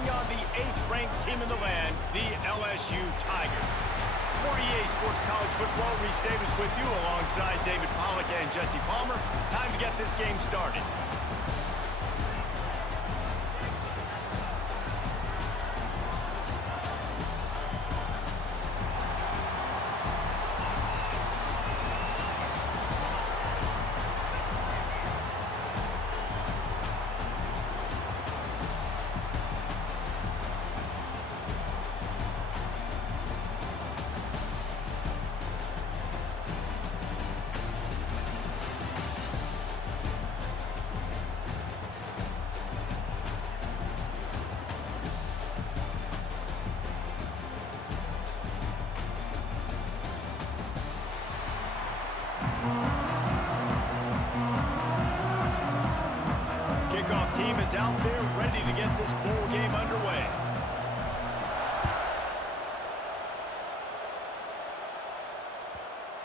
taking on the 8th-ranked team in the land, the LSU Tigers. For EA Sports College Football, Reese Davis with you alongside David Pollack and Jesse Palmer. Time to get this game started. Kickoff team is out there ready to get this bowl game underway.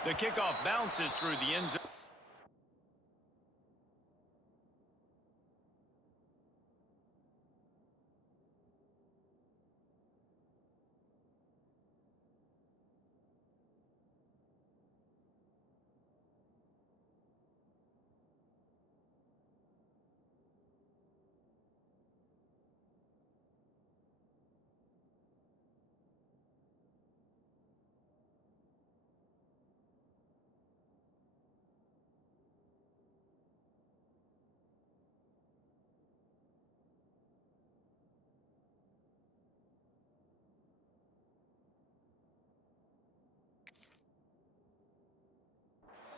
The kickoff bounces through the end zone.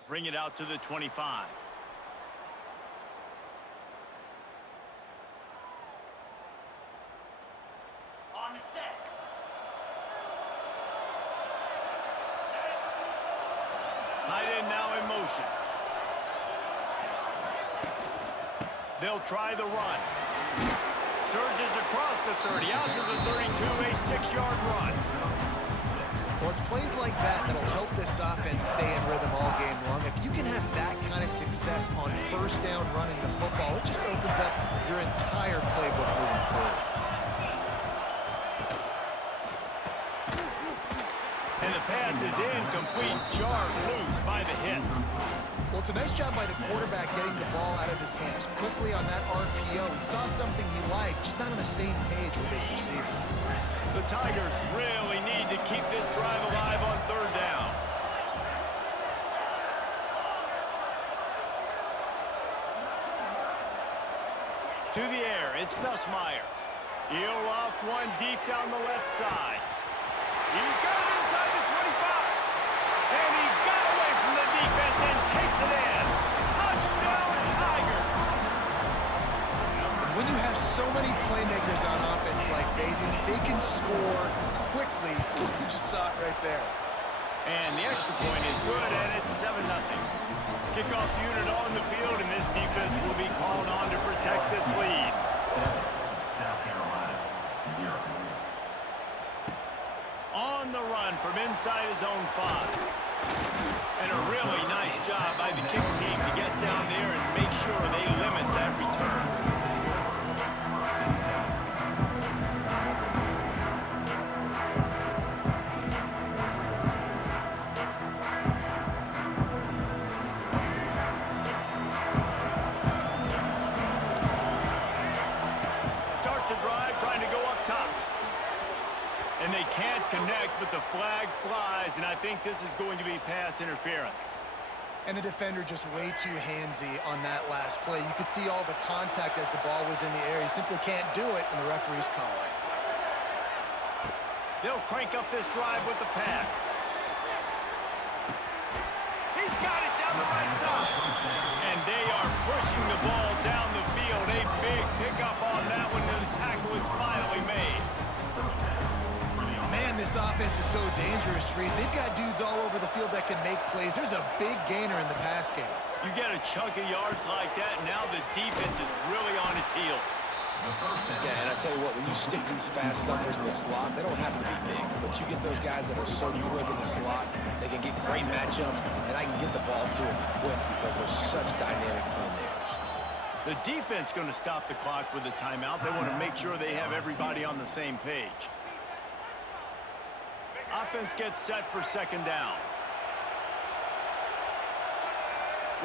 Bring it out to the 25. On the set. Tight end now in motion. They'll try the run. Surges across the 30, out to the 32, a 6-yard run. Well, it's plays like that that'll help this offense stay in rhythm all game long. If you can have that kind of success on first down running the football, it just opens up your entire playbook moving forward. And the pass is incomplete, jarred loose by the hit. Well, it's a nice job by the quarterback getting the ball out of his hands quickly on that RPO. He saw something he liked, just not on the same page with his receiver. The Tigers really need to keep this drive alive on third down. To the air, it's Nussmeier. He'll loft one deep down the left side. He's got it inside the 25. And he got away from the defense and takes it in. Touchdown, Tigers! When you have so many playmakers on offense like they do, they can score quickly. You just saw it right there. And the extra point is good, and it's 7-0. Kickoff unit on the field, and this defense will be called on to protect this lead. 7, South Carolina, 0. On the run from inside his own 5. And a really nice job by the kick team to get down there and make sure they limit that return. Starts a drive trying to go up top. And they can't connect, but the flag flies, and I think this is going to be pass interference. And the defender just way too handsy on that last play. You could see all the contact as the ball was in the air. He simply can't do it, and the referee's calling. They'll crank up this drive with the pass. He's got it down the right side. And they are pushing the ball down the field. A big pickup on that one, and the tackle is finally made. Man, this offense is so dangerous, Reese. They've got dudes all over the field that can make plays. There's a big gainer in the pass game. You get a chunk of yards like that, and now the defense is really on its heels. Yeah, and I tell you what, when you stick these fast suckers in the slot, they don't have to be big, but you get those guys that are so quick in the slot, they can get great matchups, and I can get the ball to them quick because they're such dynamic playmakers. The defense going to stop the clock with a timeout. They want to make sure they have everybody on the same page. Offense gets set for second down.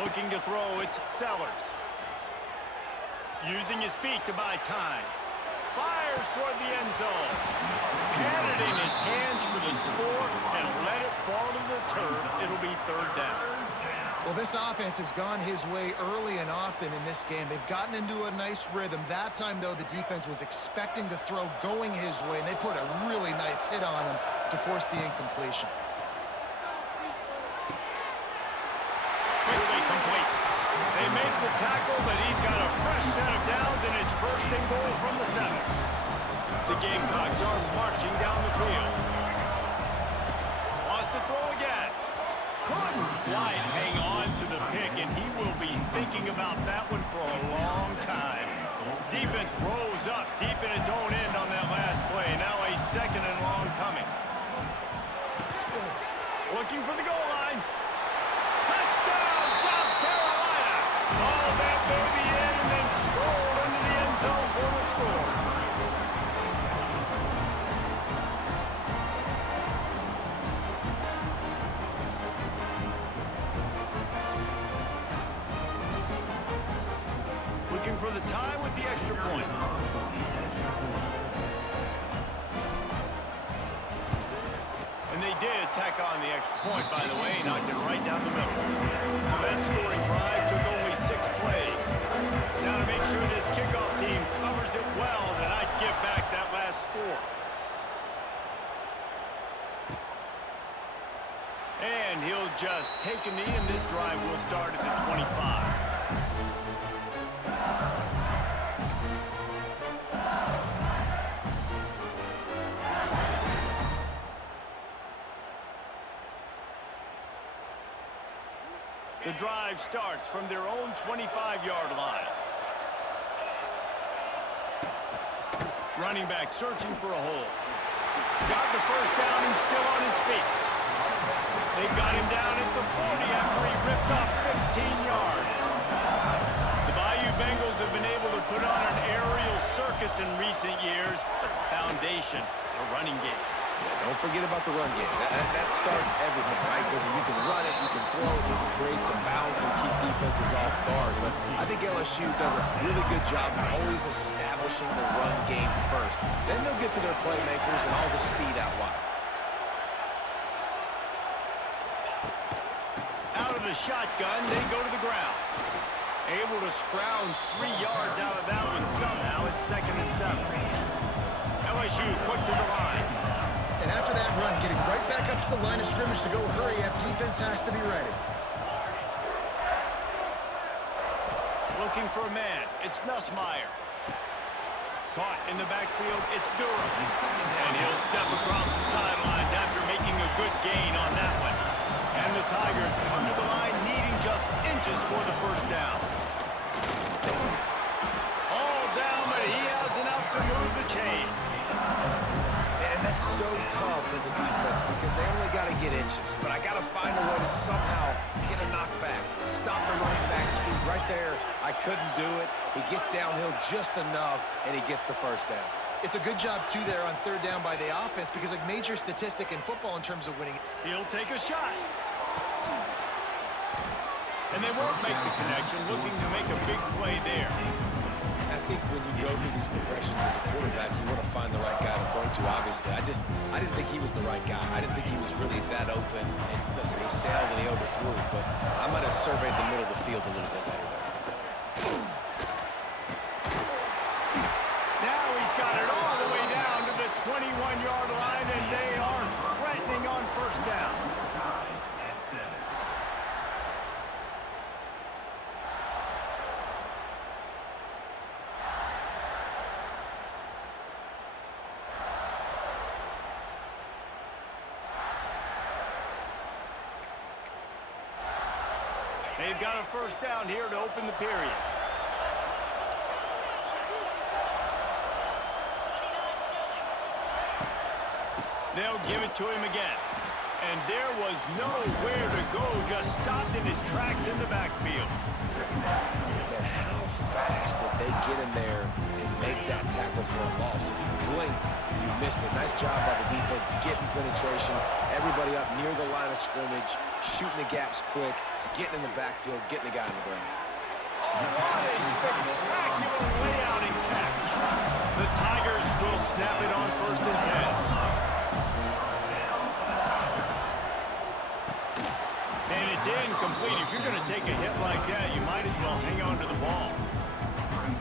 Looking to throw, it's Sellers. Using his feet to buy time. Fires toward the end zone. Had it in his hands for the score and let it fall to the turf. It'll be third down. Well, this offense has gone his way early and often in this game. They've gotten into a nice rhythm. That time, though, the defense was expecting the throw going his way, and they put a really nice hit on him to force the incompletion. Quickly complete. They make the tackle, but he's got a fresh set of downs, and it's first and goal from the 7. The Gamecocks are marching down the field. Lost to throw again. Couldn't quite hang on to the pick, and he will be thinking about that one for a long time. Defense rose up deep in its own end on that last play. Now a second and long coming. Looking for the goal line. Touchdown, South Carolina! Hauled that baby in and then strolled into the end zone for the score. Looking for the tie with the extra point. And they did tack on the extra point, by the way, knocked it right down the middle. So that scoring drive took only 6 plays. Now to make sure this kickoff team covers it well to not give back that last score. And he'll just take a knee, and this drive will start at the 25. The drive starts from their own 25-yard line. Running back searching for a hole. Got the first down, he's still on his feet. They got him down at the 40 after he ripped off 15 yards. The Bayou Bengals have been able to put on an aerial circus in recent years, but the foundation, a running game. Yeah, don't forget about the run game. That starts everything, right? Because if you can run it, you can throw it, you can create some balance and keep defenses off guard. But I think LSU does a really good job of always establishing the run game first. Then they'll get to their playmakers and all the speed out wide. Out of the shotgun, they go to the ground. Able to scrounge 3 yards out of that one somehow. It's 2nd and 7. LSU quick to the line. And after that run, getting right back up to the line of scrimmage to go hurry up, defense has to be ready. Looking for a man. It's Nussmeier. Caught in the backfield, it's Durham. And he'll step across the sidelines after making a good gain on that one. And the Tigers come to the line needing just inches for the first down. All down, but he has enough to move the chains. And that's so tough as a defense because they only got to get inches. But I got to find a way to somehow get a knockback. Stop the running back's feet right there. I couldn't do it. He gets downhill just enough, and he gets the first down. It's a good job, too, there on third down by the offense because a major statistic in football in terms of winning. He'll take a shot. And they won't make the connection, looking to make a big play there. I think when you go through these progressions as a quarterback, you want to find the right guy to throw to, obviously. I didn't think he was the right guy. I didn't think he was really that open. And listen, he sailed and he overthrew it, but I might have surveyed the middle of the field a little bit better there. Now he's got it all the way down to the 21-yard line, and they are threatening on first down. They've got a first down here to open the period. They'll give it to him again. And there was nowhere to go, just stopped in his tracks in the backfield. Man, how fast did they get in there and make that tackle for a loss? If you blinked, you missed it. Nice job by the defense getting penetration. Everybody up near the line of scrimmage, shooting the gaps quick, getting in the backfield, getting the guy on the ground. Oh, what a spectacular layout and catch. The Tigers will snap it on 1st and 10. And it's incomplete. If you're going to take a hit like that, you might as well hang on to the ball.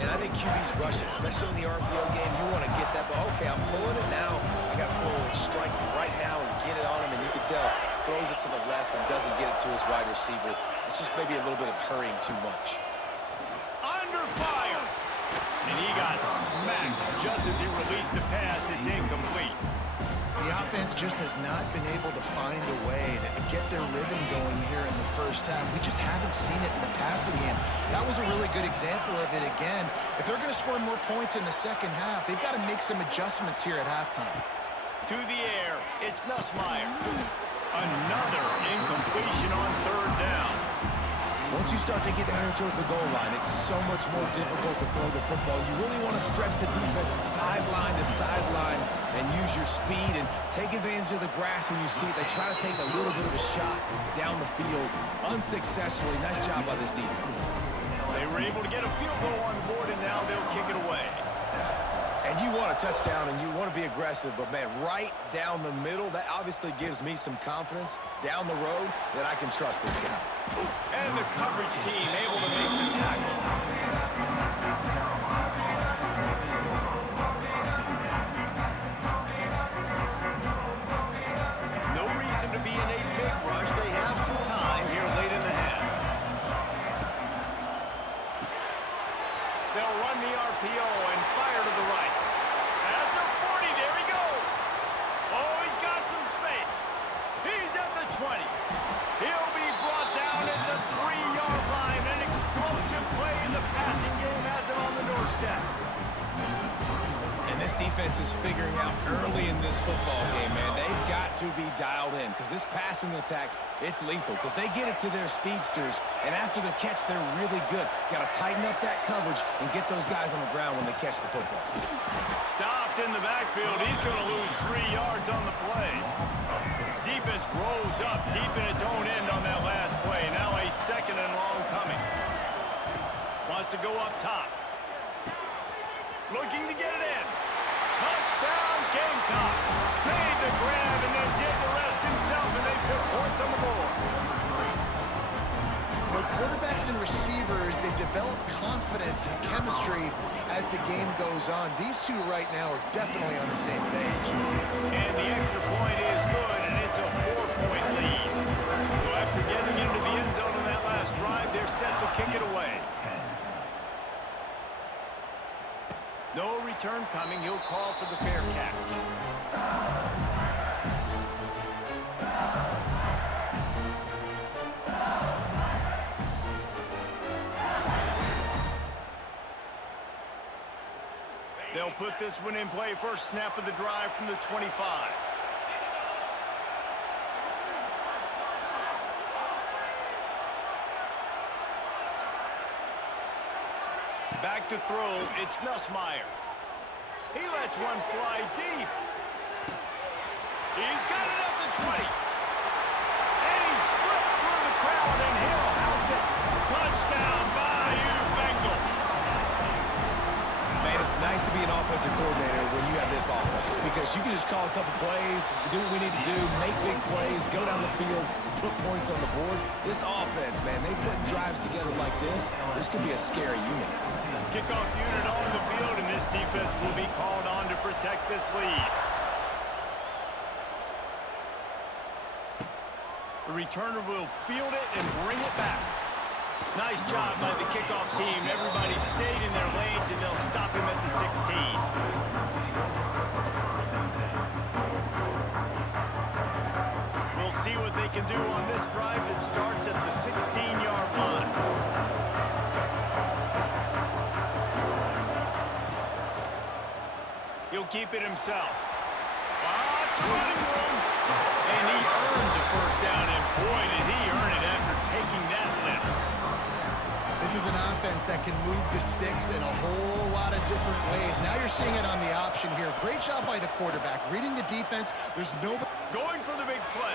And I think QB's rushing, especially in the RPO game. You want to get that, but okay, I'm pulling it now. I got to pull a strike right now and get it on him, and you can tell, throws it to the left and doesn't get it to his wide receiver. It's just maybe a little bit of hurrying too much. Under fire. And he got smacked just as he released the pass. It's incomplete. The offense just has not been able to find a way to get their rhythm going here in the first half. We just haven't seen it in the passing game. That was a really good example of it again. If they're going to score more points in the second half, they've got to make some adjustments here at halftime. To the air, it's Nussmeier. Another incompletion on 3rd down. Once you start to get down here towards the goal line, it's so much more difficult to throw the football. You really want to stretch the defense sideline to sideline and use your speed and take advantage of the grass when you see it. They try to take a little bit of a shot down the field unsuccessfully. Nice job by this defense. They were able to get a field goal on the board, and now they'll kick it away. And you want a touchdown, and you want to be aggressive, but, man, right down the middle, that obviously gives me some confidence down the road that I can trust this guy. And the coverage team able to make the tackle. No reason to be in a big rush. They have some time here late in the half. They'll run the RPO and fire to the right. At the 40, there he goes. Oh, he's got some space. He's at the 20. He'll be brought down at the 3-yard line. An explosive play in the passing game has it on the doorstep. And this defense is figuring out early in this football game, man. They've got to be dialed in because this passing attack, it's lethal because they get it to their speedsters, and after the catch, they're really good. Got to tighten up that coverage and get those guys on the ground when they catch the football. Stopped in the backfield. He's going to lose 3 yards on the play. Defense rose up deep in its own end on that last play. Now a 2nd and long coming. Wants to go up top. Looking to get it in. Touchdown, Gamecock. Made the grab and then did the rest himself, and they put points on the board. When quarterbacks and receivers, they develop confidence and chemistry as the game goes on. These two right now are definitely on the same page. And the extra point is good, and it's a 4-point lead. So after getting into the end zone on that last drive, they're set to kick it away. No return coming. He'll call for the fair catch. They'll put this one in play. First snap of the drive from the 25. Back to throw, it's Nussmeier. He lets one fly deep. He's got it at the 20. And he slipped through the crowd, and he'll house it. Touchdown, Bayou Bengals. Man, it's nice to be an offensive coordinator when you have this offense because you can just call a couple plays, do what we need to do, make big plays, go down the field, put points on the board. This offense, man, they put drives together like this. This could be a scary unit. Kickoff unit on the field, and this defense will be called on to protect this lead. The returner will field it and bring it back. Nice job by the kickoff team. Everybody stayed in their lanes, and they'll stop him at the 16. We'll see what they can do on this drive that starts at the 16-yard line. He'll keep it himself. Lots of running room. And he earns a first down, and boy, did he earn it after taking that lift. This This is an offense that can move the sticks in a whole lot of different ways. Now you're seeing it on the option here. Great job by the quarterback. Reading the defense, there's nobody. Going for the big play.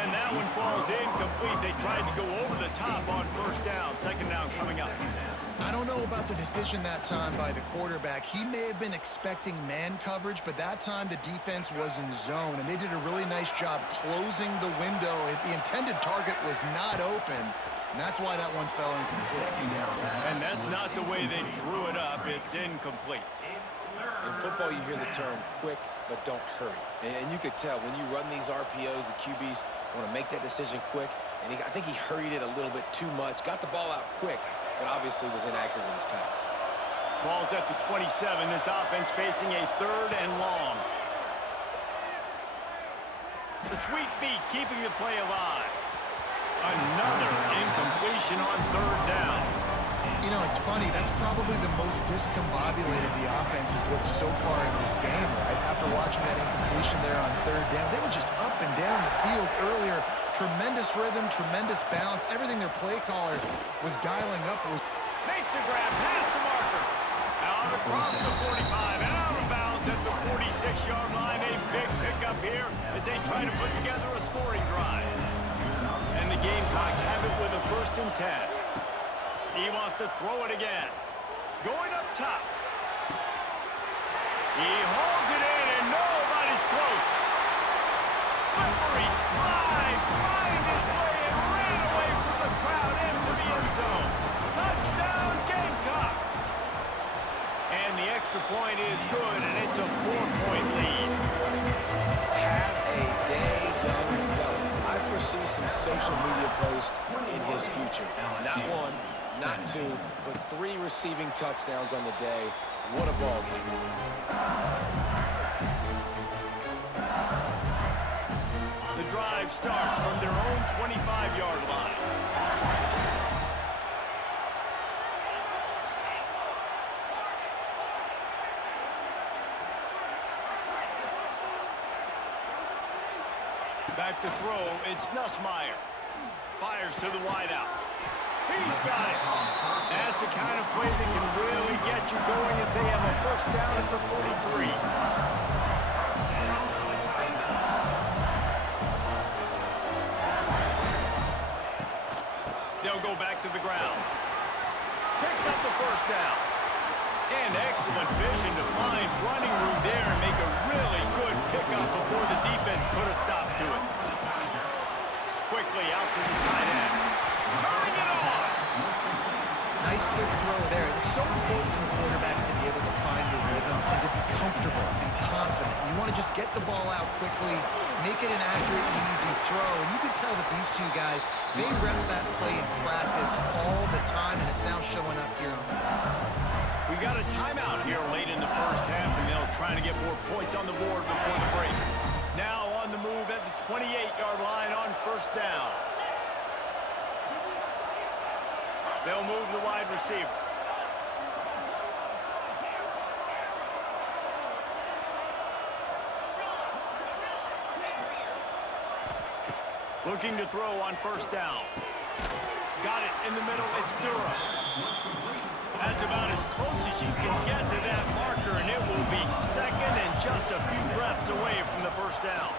And that one falls incomplete. They tried to go over the top on first down. Second down coming up. I don't know about the decision that time by the quarterback. He may have been expecting man coverage, but that time the defense was in zone, and they did a really nice job closing the window. The intended target was not open, and that's why that one fell incomplete. And that's not the way they drew it up. It's incomplete. In football, you hear the term quick, but don't hurry. And you could tell when you run these RPOs, the QBs want to make that decision quick. And I think he hurried it a little bit too much, got the ball out quick, but obviously was inaccurate with his pass. Ball's at the 27. This offense facing a third and long. The sweet feet keeping the play alive. Another incompletion on third down. You know, it's funny. That's probably the most discombobulated the offense has looked so far in this game, right? After watching that incompletion there on third down, they were just up and down the field earlier. Tremendous rhythm, tremendous balance. Everything their play caller was dialing up was... Makes a grab past the marker. Out across the 45 and out of bounds at the 46-yard line. A big pickup here as they try to put together a scoring drive. And the Gamecocks have it with a 1st and 10. He wants to throw it again. Going up top. He holds it in and nobody's close. Slippery slide. Find his way and ran away from the crowd into the end zone. Touchdown Gamecocks. And the extra point is good, and it's a 4-point lead. Have a day, young fella. I foresee some social media posts in his future. Not one, not two, but 3 receiving touchdowns on the day. What a ball game. The drive starts from their own 25-yard line. Back to throw, it's Nussmeier. Fires to the wideout. He's got it. That's the kind of play that can really get you going as they have a 1st down at the 43. They'll go back to the ground. Picks up the 1st down. And excellent vision to find running room there and make a really good pickup before the defense put a stop to it. Quickly out to the tight end. Turning it on. Nice quick throw there. It's so important for quarterbacks to be able to find a rhythm and to be comfortable and confident. You want to just get the ball out quickly, make it an accurate and easy throw. And you can tell that these two guys, they rep that play in practice all the time, and it's now showing up here on the We got a timeout here late in the 1st half, and they'll try to get more points on the board before the break. Now on the move at the 28-yard line on 1st down. They'll move the wide receiver. Looking to throw on 1st down. Got it in the middle. It's Durham. That's about as close as you can get to that marker, and it will be 2nd and just a few breaths away from the 1st down.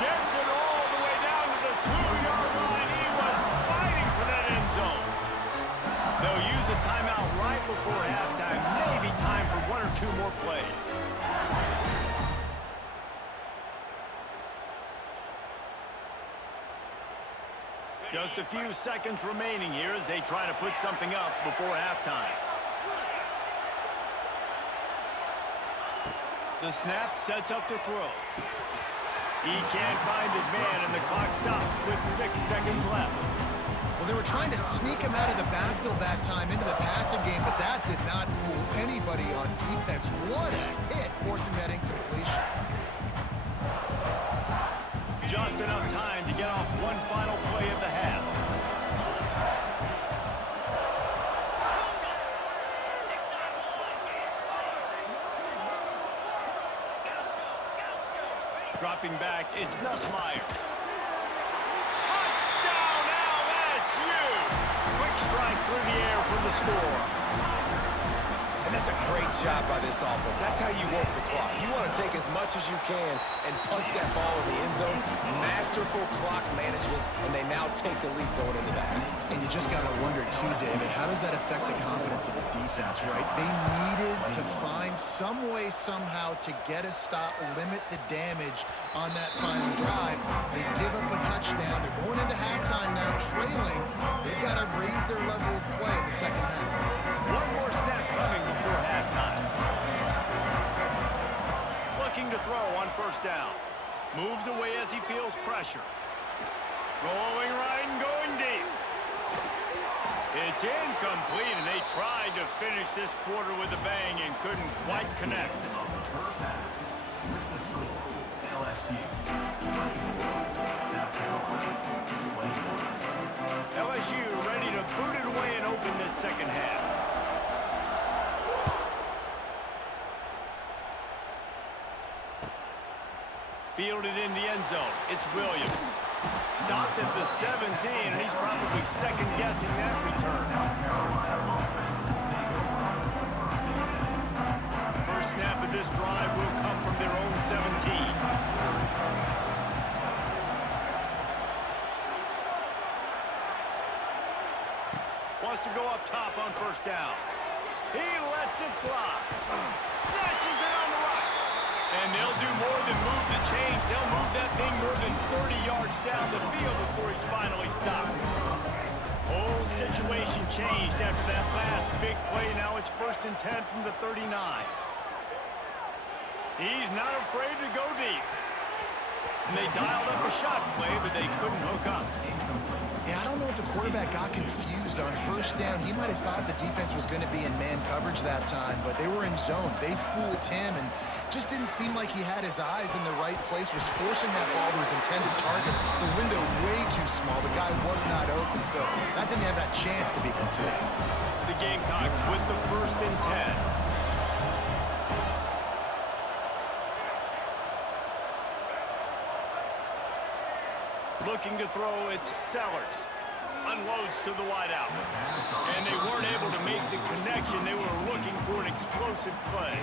Gets it all the way down to the 2-yard line. He was fighting for that end zone. They'll use a timeout right before halftime. Maybe time for 1 or 2 more plays. Just a few seconds remaining here as they try to put something up before halftime. The snap sets up to throw. He can't find his man, and the clock stops with 6 seconds left. Well, they were trying to sneak him out of the backfield that time into the passing game, but that did not fool anybody on defense. What a hit, forcing that incompletion. Just enough time to get off one final play of the half. Dropping back, it's Nussmeier. Touchdown! through the air for the score. And that's a great job by this offense. That's how you work the clock. You want to take as much as you can and punch that ball in the end zone. Masterful clock management, and they now take the lead going into the half. And you just got to wonder, too, David, how does that affect the confidence of the defense, right? They needed to find some way, somehow, to get a stop, limit the damage on that final drive. They give up a touchdown. They're going into halftime now, trailing. They've got to raise their level of play in the second half. One more snap coming before halftime. Looking to throw on first down. Moves away as he feels pressure. Rolling right and going deep. It's incomplete, and they tried to finish this quarter with a bang and couldn't quite connect. LSU 24, South Carolina 21. LSU ready to boot it away and open this second half. Fielded in the end zone. It's Williams. Stopped at the 17, and he's probably second-guessing that return. First snap of this drive will come from their own 17. Wants to go up top on first down. He lets it fly. Snatches it on the right. And they'll do more than move the chains. They'll move that thing more than 30 yards down the field before he's finally stopped. Whole situation changed after that last big play. Now it's 1st and 10 from the 39. He's not afraid to go deep. And they dialed up a shot play, but they couldn't hook up. Yeah, I don't know if the quarterback got confused on first down. He might have thought the defense was going to be in man coverage that time, but they were in zone. They fooled him and just didn't seem like he had his eyes in the right place, was forcing that ball to his intended target. The window way too small. The guy was not open, so that didn't have that chance to be complete. The Gamecocks with the 1st and 10. Looking to throw, it's Sellers. Unloads to the wideout. And they weren't able to make the connection. They were looking for an explosive play.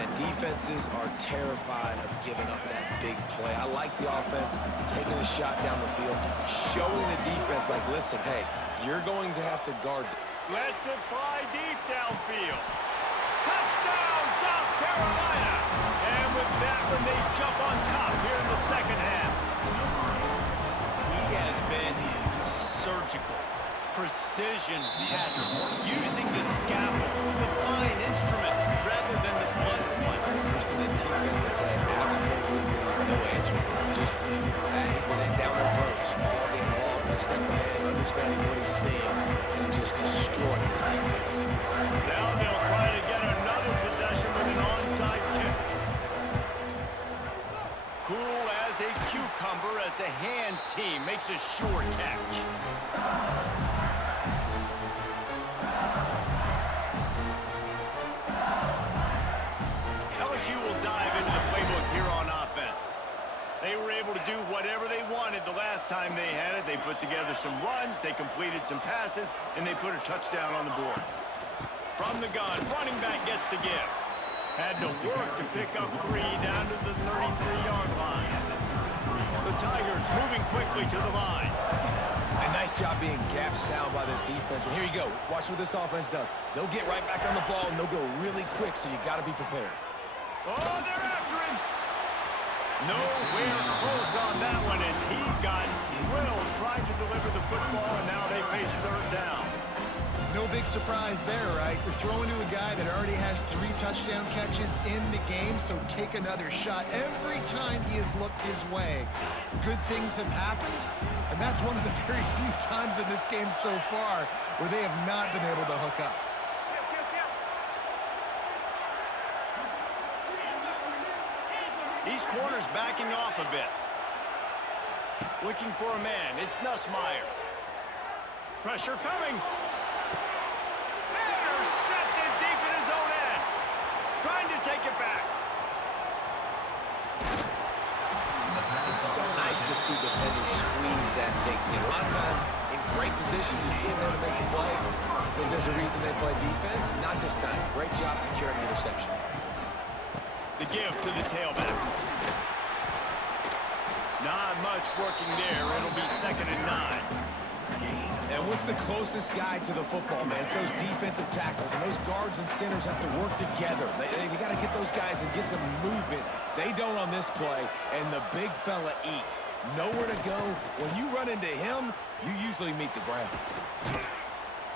And defenses are terrified of giving up that big play. I like the offense taking a shot down the field, showing the defense like, listen, hey, you're going to have to guard. Lets it fly deep downfield. Touchdown, South Carolina! And with that one, they jump on top here in the second half. He has been surgical. Precision passes, using the scalpel, the fine instrument, rather than the blunt one. The defense has had absolutely no answer for him. Just, he's been down their throats all game long. A step ahead, understanding what he's seeing, and just destroying this defense. Now they'll try to get another possession with an onside kick. Cool as a cucumber as the hands team makes a sure catch. LSU will dive into the playbook here on offense. They were able to do whatever they wanted the last time they had it. They put together some runs, they completed some passes, and they put a touchdown on the board. From the gun, running back gets the give. Had to work to pick up 3 down to the 33-yard line. The Tigers moving quickly to the line. A nice job being gap sound by this defense. And here you go. Watch what this offense does. They'll get right back on the ball, and they'll go really quick, so you got to be prepared. Oh, they're after him. Nowhere close on that one as he got drilled trying to deliver the football, and now they face 3rd down. No big surprise there, right? They're throwing to a guy that already has 3 touchdown catches in the game, so take another shot. Every time he has looked his way, good things have happened, and that's one of the very few times in this game so far where they have not been able to hook up. These corners backing off a bit. Looking for a man. It's Nussmeier. Pressure coming. Intercepted deep in his own end. Trying to take it back. It's so nice to see defenders squeeze that pigskin. A lot of times in Great position. You see him there to make the play. But there's a reason they play defense. Not this time. Great job securing the interception. The give to the tailback. Not much working there. It'll be 2nd and 9. And what's the closest guy to the football, man? It's those defensive tackles, and those guards and centers have to work together. They got to get those guys and get some movement. They don't on this play, and the big fella eats. Nowhere to go. When you run into him, you usually meet the ground.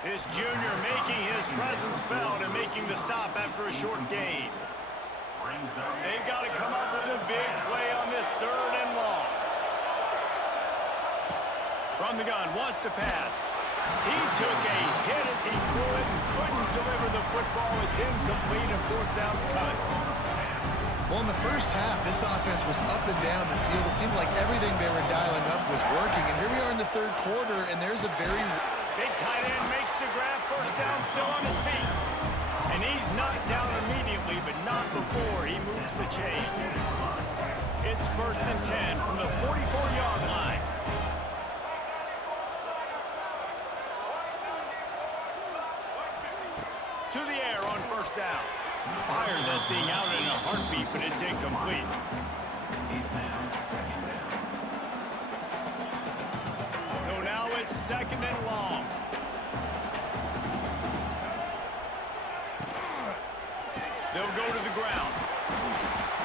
This junior making his presence felt and making the stop after a short gain. They've got to come up with a big play on this 3rd and long. From the gun, wants to pass. He took a hit as he threw it and couldn't deliver the football. It's incomplete and 4th down's cut. Well, in the first half, this offense was up and down the field. It seemed like everything they were dialing up was working. And here we are in the 3rd quarter, and there's a very... Big tight end makes the grab. 1st down, still on his feet. And he's knocked down immediately, but not before he moves the chains. It's 1st and 10 from the 44-yard line. To the air on 1st down. Fired that thing out in a heartbeat, but it's incomplete. So now it's 2nd and long. They'll go to the ground.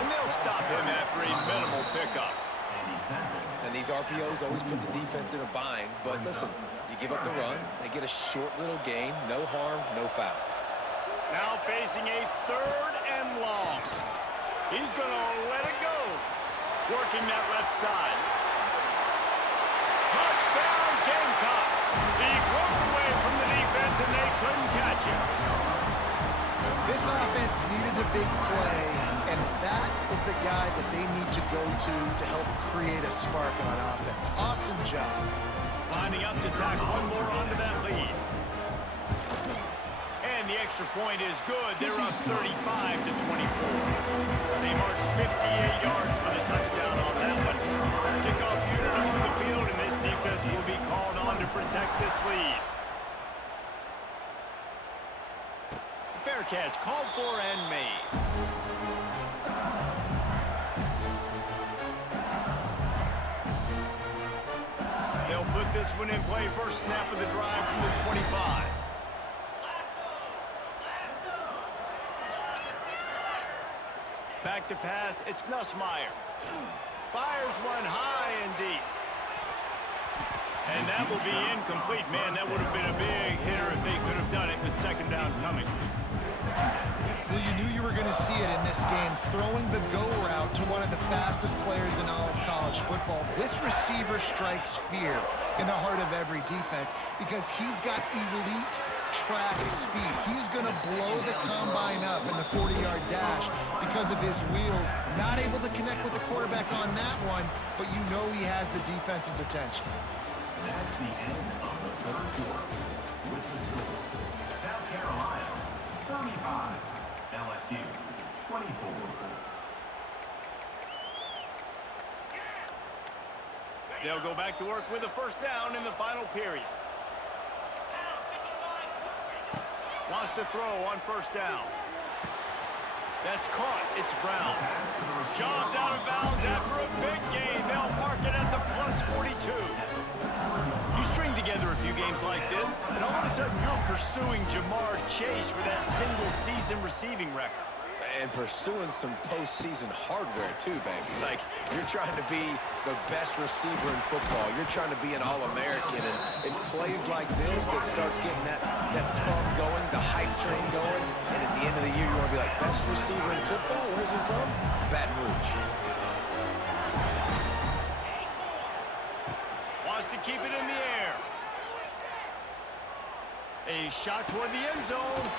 And they'll stop him after a minimal pickup. And these RPOs always put the defense in a bind. But listen, you give up the run, they get a short little gain, no harm, no foul. Now facing a 3rd and long. He's going to let it go. Working that left side. Touchdown, Gamecocks. He broke away from the defense and they couldn't catch him. This offense needed a big play, and that is the guy that they need to go to help create a spark on offense. Awesome job. Lining up to tack one more onto that lead. And the extra point is good. They're up 35-24. They march 58 yards for the touchdown on that one. Kickoff unit on the field, and this defense will be called on to protect this lead. Fair catch called for and made. They'll put this one in play. First snap of the drive from the 25. Back to pass, it's Nussmeier. Fires one high and deep. And that will be incomplete. Man, that would have been a big hitter if they could have done it, but 2nd down coming. Well, you knew you were going to see it in this game, throwing the go route to one of the fastest players in all of college football. This receiver strikes fear in the heart of every defense because he's got elite track speed. He's going to blow the combine up in the 40-yard dash because of his wheels. Not able to connect with the quarterback on that one, but you know he has the defense's attention. That's the end of the 3rd quarter. With the score, South Carolina 35, LSU 24. They'll go back to work with a 1st down in the final period. Wants to throw on 1st down. That's caught. It's Brown. Shoved out of bounds after a big gain. They'll mark it at the +42. You string together a few games like this, and all of a sudden you're pursuing Jamar Chase for that single-season receiving record. And pursuing some postseason hardware, too, baby. Like, you're trying to be the best receiver in football. You're trying to be an All-American, and it's plays like this that starts getting that pump going, the hype train going, and at the end of the year, you want to be like, best receiver in football? Where's he from? Baton Rouge. Wants to keep it in the air. A shot toward the end zone.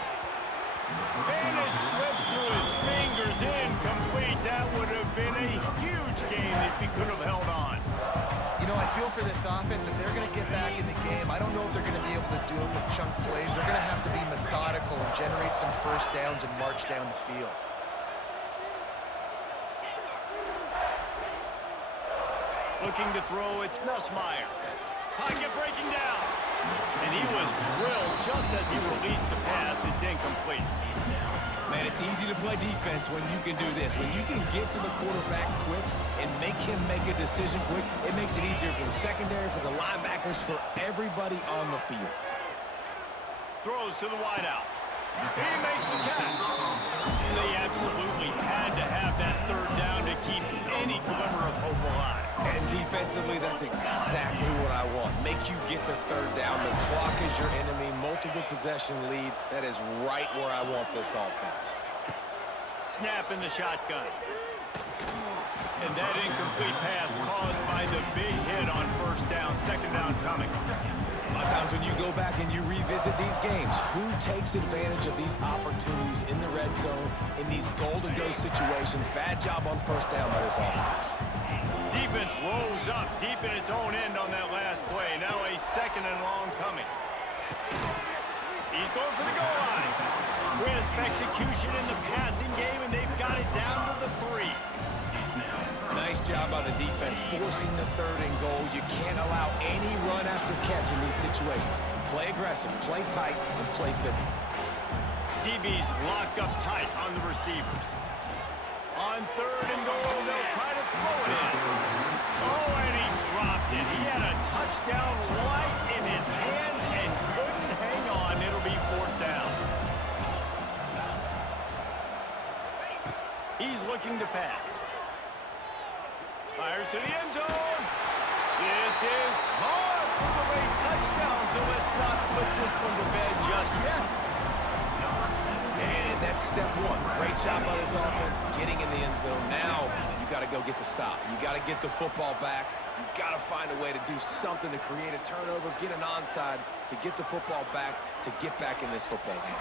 And it slips through his fingers, incomplete. That would have been a huge game if he could have held on. You know, I feel for this offense, if they're going to get back in the game, I don't know if they're going to be able to do it with chunk plays. They're going to have to be methodical and generate some 1st downs and march down the field. Looking to throw, it's Nussmeier. Pocket breaking down. And he was drilled just as he released the pass. It's incomplete. Man, it's easy to play defense when you can do this. When you can get to the quarterback quick and make him make a decision quick, it makes it easier for the secondary, for the linebackers, for everybody on the field. Throws to the wideout. He makes the catch. They absolutely had to have that third down to keep any glimmer of hope alive. And defensively, that's exactly what I want. Make you get the third down. The clock is your enemy. Multiple possession lead. That is right where I want this offense. Snap in the shotgun. And that incomplete pass caused by the big hit on first down. Second down coming. A lot of times when you go back and you revisit these games, who takes advantage of these opportunities in the red zone, in these goal-to-go situations? Bad job on first down by this offense. Defense rose up deep in its own end on that last play. Now a second and long coming. He's going for the goal line. Crisp execution in the passing game, and they've got it down to the 3. Nice job by the defense forcing the third and goal. You can't allow any run after catch in these situations. Play aggressive, play tight, and play physical. DB's locked up tight on the receivers. On third and goal, they'll try to throw it in. Oh, and he dropped it. He had a touchdown right in his hands and couldn't hang on. It'll be fourth down. He's looking to pass. Fires to the end zone. This is caught for the late touchdown, so let's not put this one to bed just yet. And that's step one. Great job by this offense getting in the end zone. Now you got to go get the stop. You got to get the football back. You got to find a way to do something to create a turnover, get an onside, to get the football back, to get back in this football game.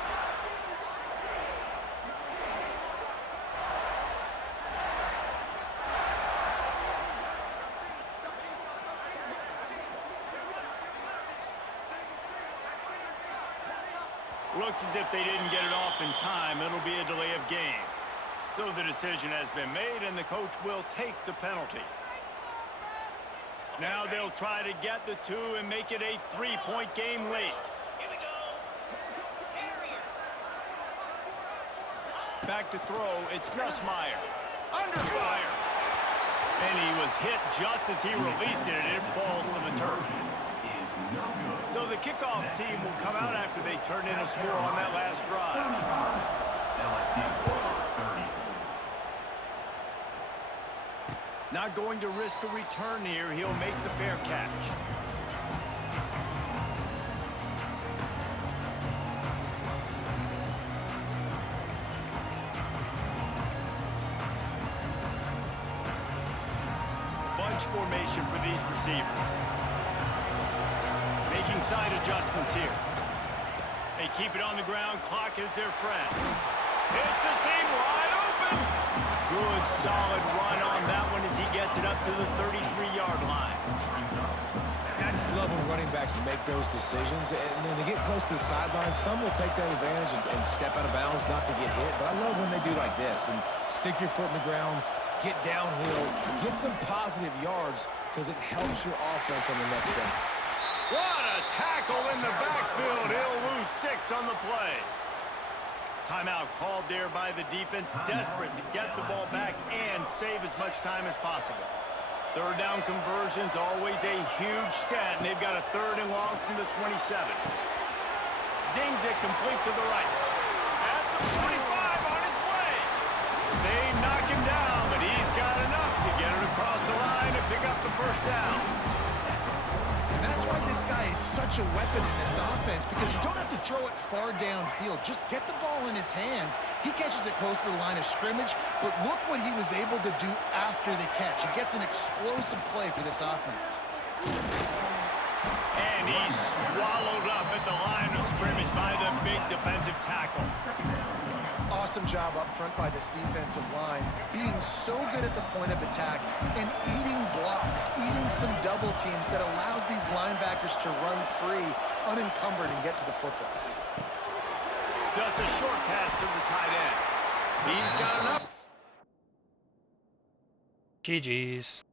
Looks as if they didn't get it off in time. It'll be a delay of game. So the decision has been made, and the coach will take the penalty. Now they'll try to get the 2 and make it a 3-point game late. Back to throw, it's Nussmeier. Under fire. And he was hit just as he released it, and it falls to the turf. So the kickoff team will come out after they turn in a score on that last drive. Not going to risk a return here. He'll make the fair catch. Bunch formation for these receivers. Making side adjustments here. They keep it on the ground. Clock is their friend. It's a seam wide open. Good solid run on that one as he gets it up to the 33-yard line. I just love when running backs make those decisions, and then they get close to the sideline. Some will take that advantage and step out of bounds not to get hit, but I love when they do like this and stick your foot in the ground, get downhill, get some positive yards because it helps your offense on the next down. What a tackle in the backfield. He'll lose 6 on the play. Timeout called there by the defense, desperate to get the ball back and save as much time as possible. Third down conversion's always a huge stat, and they've got a third and long from the 27. Zings it complete to the right. At the 45 on his way. They knock him down, but he's got enough to get it across the line and pick up the first down. And that's why this guy is such a weapon in this offense, because you don't have to throw it far downfield. Just get the ball in his hands. He catches it close to the line of scrimmage, but look what he was able to do after the catch. He gets an explosive play for this offense. And he's swallowed up at the line of scrimmage by the big defensive tackle. Awesome job up front by this defensive line, being so good at the point of attack and eating blocks, eating some double teams that allows these linebackers to run free, unencumbered, and get to the football. Just a short pass to the tight end. He's got enough. GG's.